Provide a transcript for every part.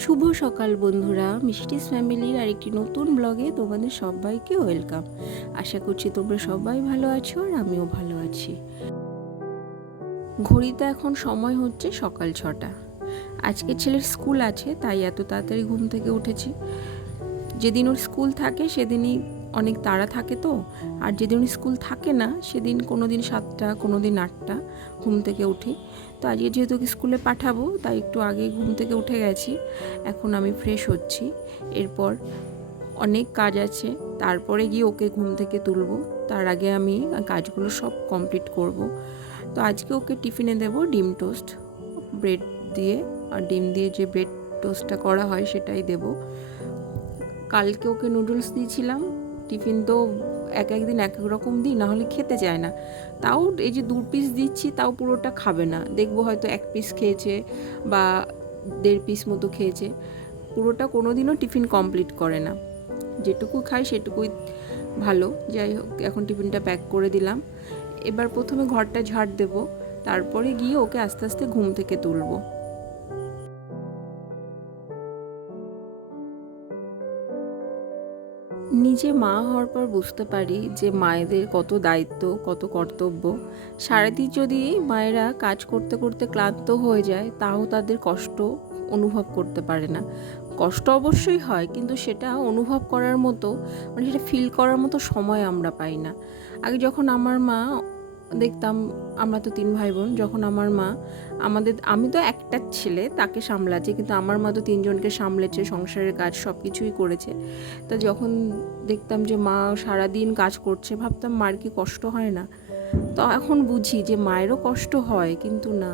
শুভ সকাল বন্ধুরা, মিষ্টিস ফ্যামিলির আরেকটি নতুন ব্লগে তোমাদের সবাইকে ওয়েলকাম। আশা করছি তোমরা সবাই ভালো আছো আর আমিও ভালো আছি। ঘড়িতে এখন সময় হচ্ছে সকাল 6টা। আজকে ছেলের স্কুল আছে, তাই এত তাড়াতাড়ি ঘুম থেকে উঠেছি। যেদিন ওর স্কুল থাকে সেদিনই অনেক তাড়া থাকে তো, আর যেদিন স্কুল থাকে না সেদিন কোনো দিন 7টা, কোনো দিন 8টা ঘুম থেকে উঠি। তো আজকে যেহেতু ওকে স্কুলে পাঠাবো তাই একটু আগে ঘুম থেকে উঠে গেছি। এখন আমি ফ্রেশ হচ্ছি, এরপর অনেক কাজ আছে, তারপরে গিয়ে ওকে ঘুম থেকে তুলবো। তার আগে আমি কাজগুলো সব কমপ্লিট করব। তো আজকে ওকে টিফিনে দেবো ডিম টোস্ট ব্রেড দিয়ে, আর ডিম দিয়ে যে ব্রেড টোস্টটা করা হয় সেটাই দেবো। কালকে ওকে নুডলস দিয়েছিলাম, টিফিন তো একদিন এক রকম দিই, নাহলে খেতে চায় না। তাও এই যে 2 পিস দিচ্ছি তাও পুরোটা খাবে না, দেখবো হয়তো 1 পিস খেয়েছে বা 1.5 পিস মতো খেয়েছে, পুরোটা কোনো দিনও টিফিন কমপ্লিট করে না। যেটুকু খায় সেটুকুই ভালো। যাই হোক, এখন টিফিনটা প্যাক করে দিলাম। এবার প্রথমে ঘরটা ঝাড় দেবো, তারপরে গিয়ে ওকে আস্তে আস্তে ঘুম থেকে তুলবো। নিজে মা হওয়ার পর বুঝতে পারি যে মায়েদের কত দায়িত্ব, কত কর্তব্য। সারাদিন যদি মায়েরা কাজ করতে করতে ক্লান্ত হয়ে যায়, তাও তাদের কষ্ট অনুভব করতে পারে না। কষ্ট অবশ্যই হয়, কিন্তু সেটা অনুভব করার মতো, মানে সেটা ফিল করার মতো সময় আমরা পাই না। আগে যখন আমার মা, দেখতাম, আমরা তো 3 ভাই বোন, যখন আমার মা আমি তো একটা ছেলে, তাকে সামলাচ্ছে, কিন্তু আমার মা তো 3জনকে সামলেছে, সংসারের কাজ সব কিছুই করেছে। তা যখন দেখতাম যে মা সারাদিন কাজ করছে, ভাবতাম মার কি কষ্ট হয় না। তো এখন বুঝি যে মায়েরও কষ্ট হয়, কিন্তু না,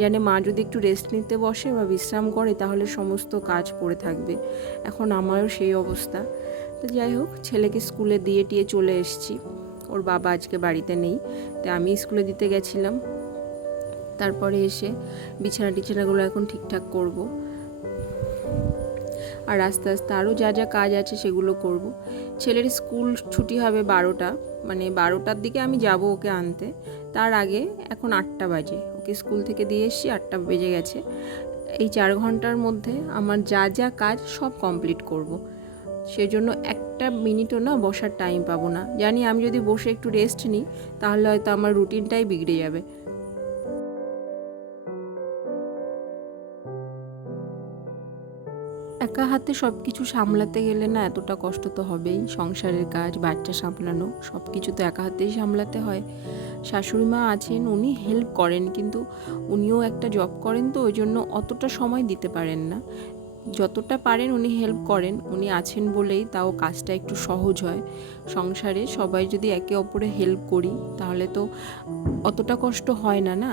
জানে মা যদি একটু রেস্ট নিতে বসে বা বিশ্রাম করে তাহলে সমস্ত কাজ পড়ে থাকবে। এখন আমারও সেই অবস্থা। তো যাই হোক, ছেলেকে স্কুলে দিয়ে চলে এসেছি। ওর বাবা আজকে বাড়িতে নেই, তাই আমি স্কুলে দিতে গেছিলাম। তারপরে এসে বিছানাগুলো এখন ঠিকঠাক করব, আর আস্তে আস্তে আরও যা যা কাজ আছে সেগুলো করব। ছেলের স্কুল ছুটি হবে 12টা, মানে 12টার দিকে আমি যাব ওকে আনতে। তার আগে এখন 8টা বাজে, ওকে স্কুল থেকে দিয়ে এসেছি, 8টা বেজে গেছে। এই 4 ঘন্টার মধ্যে আমার যা যা কাজ সব কমপ্লিট করব। সেজন্য একটা মিনিটও না বসার টাইম পাবো না। জানি আমি যদি বসে একটু রেস্ট নিই তাহলে হয়তো আমার রুটিনটাই বিগড়ে যাবে। একা হাতে সব কিছু সামলাতে গেলে না এতটা কষ্ট তো হবেই। সংসারের কাজ, বাচ্চা সামলানো, সব কিছু তো একা হাতেই সামলাতে হয়। শাশুড়ি মা আছেন, উনি হেল্প করেন, কিন্তু উনিও একটা জব করেন, তো ওই জন্য অতটা সময় দিতে পারেন না। যতটা পারেন উনি হেল্প করেন, উনি আছেন বলেই তাও কাজটা একটু সহজ হয়। সংসারে সবাই যদি একে অপরে হেল্প করি তাহলে তো অতটা কষ্ট হয় না, না।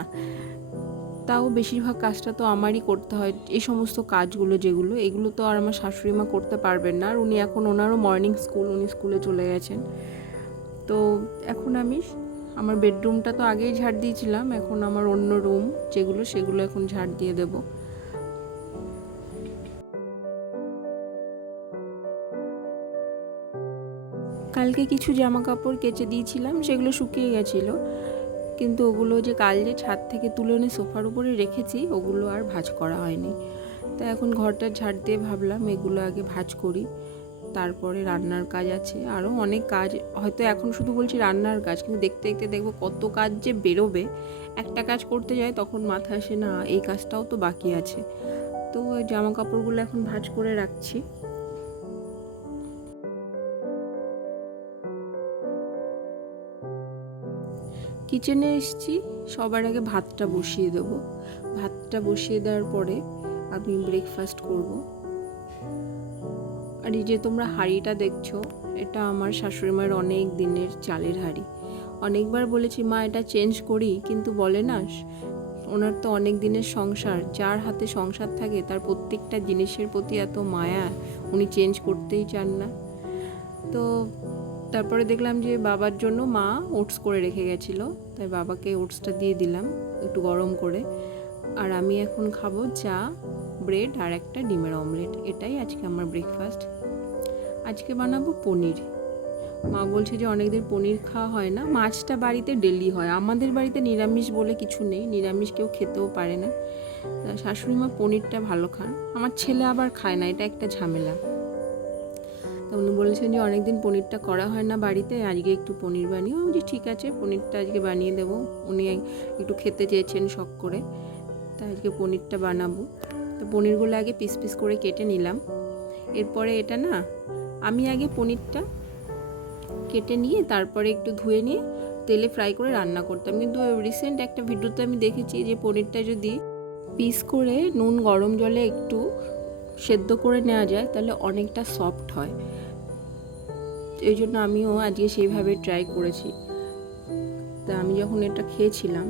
তাও বেশিরভাগ কাজটা তো আমারই করতে হয়। এই সমস্ত কাজগুলো যেগুলো, এগুলো তো আর আমার শাশুড়ি মা করতে পারবেন না। আর উনি এখন, ওনারও মর্নিং স্কুল, উনি স্কুলে চলে গেছেন। তো এখন আমি আমার বেডরুমটা তো আগেই ঝাড় দিয়েছিলাম, এখন আমার অন্য রুম যেগুলো সেগুলো এখন ঝাড় দিয়ে দেবো। কালকে কিছু জামা কাপড় কেচে দিয়েছিলাম, সেগুলো শুকিয়ে গেছিলো, কিন্তু ওগুলো যে কাল যে ছাদ থেকে তুলে এনে সোফার উপরে রেখেছি, ওগুলো আর ভাঁজ করা হয়নি। তাই এখন ঘরটা ঝাড় দিয়ে ভাবলাম এগুলো আগে ভাঁজ করি, তারপরে রান্নার কাজ আছে, আরও অনেক কাজ। হয়তো এখন শুধু বলছি রান্নার কাজ, কিন্তু দেখতে দেখতে দেখবো কত কাজ যে বেরোবে। একটা কাজ করতে যায় তখন মাথায় আসে না এই কাজটাও তো বাকি আছে। তো ওই জামা কাপড়গুলো এখন ভাঁজ করে রাখছি। কিচেনে এসেছি, সবার আগে ভাতটা বসিয়ে দেবো। ভাতটা বসিয়ে দেওয়ার পরে আমি ব্রেকফাস্ট করব। আর এই যে তোমরা হাঁড়িটা দেখছো, এটা আমার শাশুড়ি মায়ের অনেক দিনের চালের হাঁড়ি। অনেকবার বলেছি মা এটা চেঞ্জ করি, কিন্তু বলে না, ওনার তো অনেক দিনের সংসার, যার হাতে সংসার থাকে তার প্রত্যেকটা জিনিসের প্রতি এত মায়া, উনি চেঞ্জ করতেই চান না। তো তারপরে দেখলাম যে বাবার জন্য মা ওটস করে রেখে গেছিলো, তাই বাবাকে ওটসটা দিয়ে দিলাম একটু গরম করে। আর আমি এখন খাবো চা, ব্রেড আর একটা ডিমের অমলেট। এটাই আজকে আমার ব্রেকফাস্ট। আজকে বানাবো পনির। মা বলছে যে অনেকদিন পনির খাওয়া হয় না। মাছটা বাড়িতে ডেলি হয়, আমাদের বাড়িতে নিরামিষ বলে কিছু নেই, নিরামিষ কেউ খেতেও পারে না। শাশুড়ি মা পনিরটা ভালো খান, আমার ছেলে আবার খায় না, এটা একটা ঝামেলা। তো উনি বলেছেন যে অনেকদিন পনিরটা করা হয় না বাড়িতে, আজকে একটু পনির বানিয়ে। আমি বলছি ঠিক আছে, পনিরটা আজকে বানিয়ে দেবো। উনি একটু খেতে চেয়েছেন শখ করে, তাই আজকে পনিরটা বানাবো। তো পনিরগুলো আগে পিস পিস করে কেটে নিলাম। এরপরে এটা না, আমি আগে পনিরটা কেটে নিয়ে তারপরে একটু ধুয়ে নিয়ে তেলে ফ্রাই করে রান্না করতাম, কিন্তু রিসেন্ট একটা ভিডিওতে আমি দেখেছি যে পনিরটা যদি পিস করে নুন গরম জলে একটু সেদ্ধ করে নেওয়া যায় তাহলে অনেকটা সফট হয়। এই জন্য আমিও আজকে সেইভাবে ট্রাই করেছি। তা আমি যখন এটা খেয়েছিলাম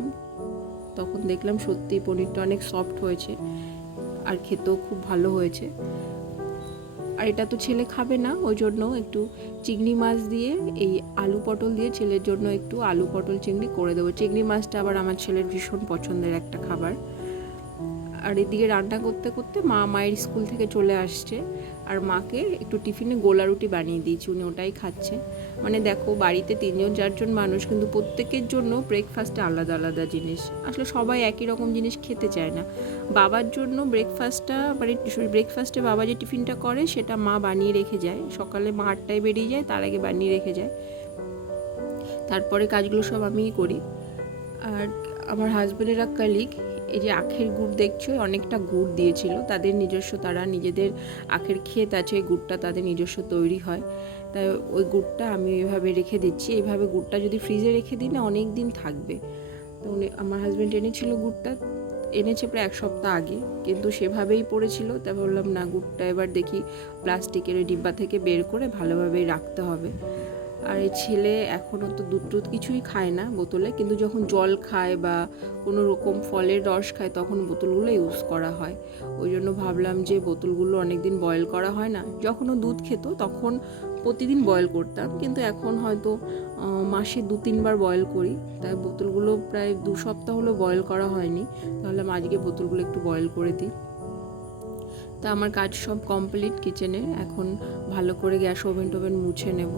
তখন দেখলাম সত্যি পনিরটা অনেক সফট হয়েছে আর খেতেও খুব ভালো হয়েছে। আর এটা তো ছেলে খাবে না, ওই জন্য একটু চিংড়ি মাছ দিয়ে এই আলু পটল দিয়ে ছেলের জন্য একটু আলু পটল চিংড়ি করে দেবো। চিংড়ি মাছটা আবার আমার ছেলের ভীষণ পছন্দের একটা খাবার। আর এদিকে রান্না করতে করতে মায়ের স্কুল থেকে চলে আসছে, আর মাকে একটু টিফিনে গোলা রুটি বানিয়ে দিয়েছি, উনি ওটাই খাচ্ছে। মানে দেখো, বাড়িতে 3-4জন মানুষ, কিন্তু প্রত্যেকের জন্য ব্রেকফাস্টে আলাদা আলাদা জিনিস। আসলে সবাই একই রকম জিনিস খেতে চায় না। বাবার জন্য ব্রেকফাস্টটা মানে ব্রেকফাস্টে বাবা যে টিফিনটা করে সেটা মা বানিয়ে রেখে যায়, সকালে মা 8টায় বেরিয়ে যায়, তার আগে বানিয়ে রেখে যায়। তারপরে কাজগুলো সব আমিই করি। আর আমার হাজব্যান্ডের এক কালিগ এই যে আখের গুড় দেখছো, অনেকটা গুড় দিয়েছিল, তাদের নিজস্ব, তারা নিজেদের আখের ক্ষেত আছে, এই গুড়টা তাদের নিজস্ব তৈরি হয়। তাই ওই গুড়টা আমি এইভাবে রেখে দিচ্ছি। এইভাবে গুড়টা যদি ফ্রিজে রেখে দিই না, অনেক দিন থাকবে। তো আমার হাজব্যান্ড এনেছিল গুড়টা, এনেছে প্রায় 1 সপ্তাহ আগে, কিন্তু সেভাবেই পড়েছিল। তাই বললাম না, গুড়টা এবার দেখি প্লাস্টিকের ওই ডিব্বা থেকে বের করে ভালোভাবেই রাখতে হবে। আর এই ছেলে এখনও তো দুধ টুধ কিছুই খায় না বোতলে, কিন্তু যখন জল খায় বা কোনো রকম ফলের রস খায় তখন বোতলগুলো ইউজ করা হয়। ওই জন্য ভাবলাম যে বোতলগুলো অনেক দিন বয়েল করা হয় না। যখনও দুধ খেত তখন প্রতিদিন বয়েল করতাম, কিন্তু এখন হয়তো মাসে 2-3 বার বয়েল করি। তাই বোতলগুলো প্রায় 2 সপ্তাহ হলো বয়েল করা হয়নি, তাহলে আজকে বোতলগুলো একটু বয়েল করে দিই। তা আমার কাজ সব কমপ্লিট কিচেনের। এখন ভালো করে গ্যাস ওভেন টোভেন মুছে নেব,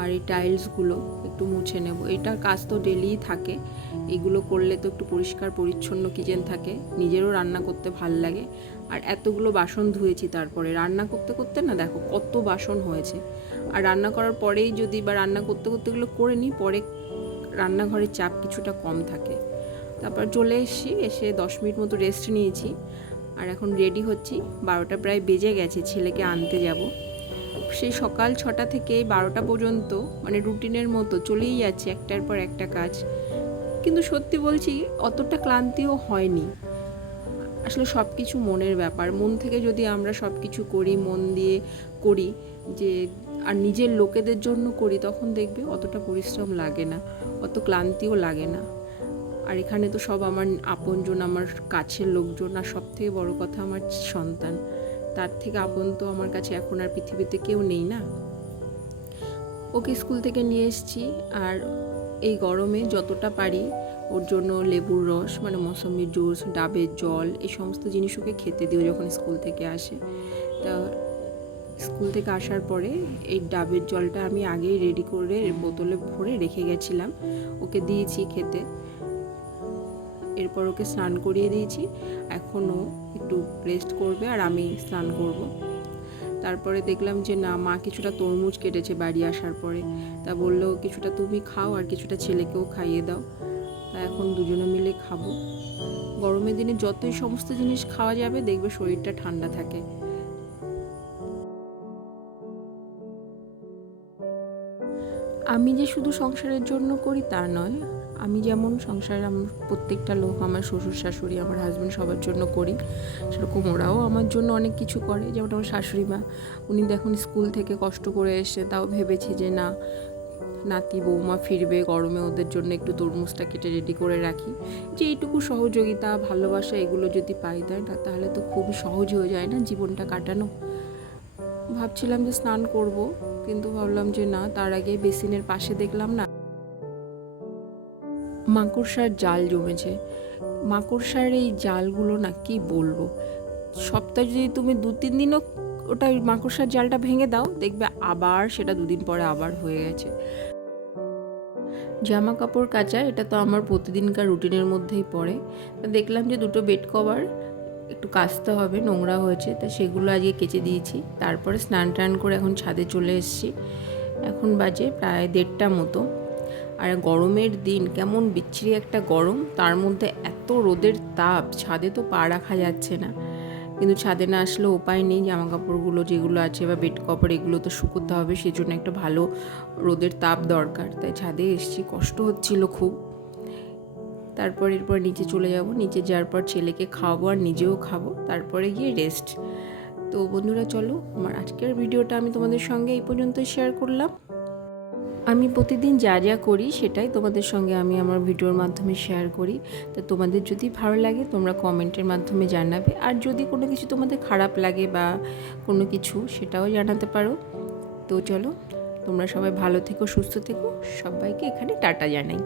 আর এই টাইলসগুলো একটু মুছে নেব। এটার কাজ তো ডেলিই থাকে, এগুলো করলে তো একটু পরিষ্কার পরিচ্ছন্ন কিচেন থাকে, নিজেরও রান্না করতে ভাল লাগে। আর এতগুলো বাসন ধুয়েছি, তারপরে রান্না করতে করতে না দেখো কত বাসন হয়েছে। আর রান্না করার পরেই যদি বা রান্না করতে করতে এগুলো করে নিই, পরে রান্নাঘরের চাপ কিছুটা কম থাকে। তারপর চলে এসে 10 মিনিট মতো রেস্ট নিয়েছি, আর এখন রেডি হচ্ছি। 12টা প্রায় বেজে গেছে, ছেলেকে আনতে যাব। সেই সকাল 6টা থেকে 12টা পর্যন্ত মানে রুটিনের মতো চলেই যাচ্ছে, একটার পর একটা কাজ। কিন্তু সত্যি বলছি, অতটা ক্লান্তিও হয়নি। আসলে সব কিছু মনের ব্যাপার। মন থেকে যদি আমরা সব কিছু করি, মন দিয়ে করি, যে আর নিজের লোকেদের জন্য করি, তখন দেখবে অতটা পরিশ্রম লাগে না, অত ক্লান্তিও লাগে না। আর এখানে তো সব আমার আপনজন, আমার কাছের লোকজন, আর সব থেকে বড় কথা আমার সন্তান। তার থেকে আপন তো আমার কাছে এখন আর পৃথিবীতে কেউ নেই না। ওকে স্কুল থেকে নিয়ে এসেছি, আর এই গরমে যতটা পারি ওর জন্য লেবুর রস মানে মৌসুমির জুস, ডাবের জল, এই সমস্ত জিনিস ওকে খেতে দিও যখন স্কুল থেকে আসে। তা স্কুল থেকে আসার পরে এই ডাবের জলটা আমি আগেই রেডি করে বোতলে ভরে রেখে গেছিলাম, ওকে দিয়েছি খেতে। এরপর ওকে স্নান করিয়ে দিয়েছি, এখনও একটু রেস্ট করবে আর আমি স্নান করব। তারপরে দেখলাম যে না, মা কিছুটা তরমুজ কেটেছে বাড়ি আসার পরে, তা বললো কিছুটা তুমি খাও আর কিছুটা ছেলেকেও খাইয়ে দাও। তা এখন দুজনে মিলে খাবো। গরমের দিনে যতই সমস্ত জিনিস খাওয়া যাবে দেখবে শরীরটা ঠান্ডা থাকে। আমি যে শুধু সংসারের জন্য করি তা নয়, আমি যেমন সংসারের আমার প্রত্যেকটা লোক, আমার শ্বশুর শাশুড়ি, আমার হাজব্যান্ড, সবার জন্য করি, সেরকম ওরাও আমার জন্য অনেক কিছু করে। যেমন আমার শাশুড়ি মা, উনি দেখুন স্কুল থেকে কষ্ট করে এসে তাও ভেবেছে যে না, নাতি বৌমা ফিরবে, গরমে ওদের জন্য একটু তরমুজটা কেটে রেডি করে রাখি। যে এইটুকু সহযোগিতা, ভালোবাসা, এগুলো যদি পাই তাহলে তো খুবই সহজ হয়ে যায় না জীবনটা কাটানো। ভাবছিলাম যে স্নান করব, কিন্তু ভাবলাম যে না, তার আগে বেসিনের পাশে দেখলাম না মাকড়সার জাল জমেছে। মাকড়সার এই জালগুলো না কি বলবো, সপ্তাহে যদি তুমি 2-3 দিনও ওটা মাকড়সার জালটা ভেঙে দাও, দেখবে আবার সেটা 2 দিন পরে আবার হয়ে গেছে। জামা কাপড় কাচা, এটা তো আমার প্রতিদিনকার রুটিনের মধ্যেই পড়ে। দেখলাম যে 2টো বেড কভার একটু কাচতে হবে, নোংরা হয়েছে, তা সেগুলো আজকে কেচে দিয়েছি। তারপরে স্নান টান করে এখন ছাদে চলে এসেছি। এখন বাজে প্রায় 1:30 মতো। আর গরমের দিন, কেমন বিচ্ছিরি একটা গরম, তার মধ্যে এত রোদের তাপ, ছাদে তো পা রাখা যাচ্ছে না। কিন্তু ছাদে না আসলে উপায় নেই, জামা কাপড়গুলো যেগুলো আছে বা বেড কভার এগুলো তো শুকোতে হবে, সেজন্য একটা ভালো রোদের তাপ দরকার। তাই ছাদে এসেছি, কষ্ট হচ্ছিল খুব। এরপর নিচে চলে যাব, নিচে যাওয়ার পর ছেলেকে খাওয়াবো আর নিজেও খাবো, তারপরে গিয়ে রেস্ট। তো বন্ধুরা চলো, আমার আজকের ভিডিওটা আমি তোমাদের সঙ্গে এই পর্যন্তই শেয়ার করলাম। আমি প্রতিদিন যা যা করি সেটাই তোমাদের সঙ্গে আমি আমার ভিডিওর মাধ্যমে শেয়ার করি। তো তোমাদের যদি ভালো লাগে তোমরা কমেন্টের মাধ্যমে জানাবে, আর যদি কোনো কিছু তোমাদের খারাপ লাগে বা কোনো কিছু, সেটাও জানাতে পারো। তো চলো, তোমরা সবাই ভালো থেকো, সুস্থ থেকো, সবাইকে এখানে টাটা জানাই।